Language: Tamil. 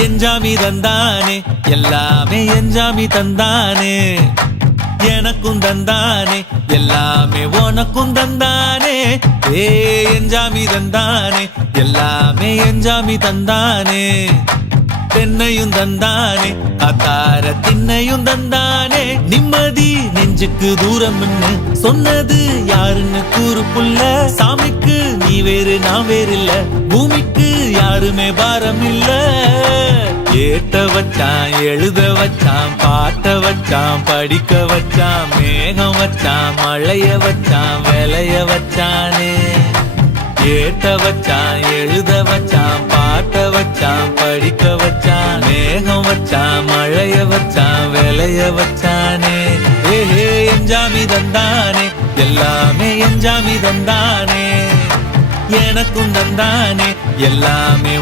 எஞ்சாமி தந்தானே எல்லாமே எஞ்சாமி தந்தானே எனக்கும் தந்தானே எல்லாமே உனக்கும் தந்தானே ஏ எஞ்சாமி தந்தானே எல்லாமே எஞ்சாமி தந்தானே தென்னையும் தந்தானே காத்தார திண்ணையும் தந்தானே நிம்மதி நெஞ்சுக்கு தூரம்னு சொன்னது யாருன்னு கூறு புள்ள சாமிக்கு நீ வேறு நான் வேறு இல்ல பூமிக்கு யாருமே பாரம் இல்ல ஏத்த வச்சான் எழுத வச்சான் பாட்ட வச்சான் படிக்க வச்சான் மேகம் வச்சான் மழைய வச்சான் விளைய வச்சானே ஏத்த வச்சான் எழுத வச்சான் பாட்ட வச்சான் படிக்க வச்சான் மேகம் வச்சான் மழைய வச்சான் விளைய வச்சானே ஏஹே எஞ்சாமி தந்தானே எல்லாமே எஞ்சாமி தந்தானே எனக்கும் தந்தானே எல்லாமே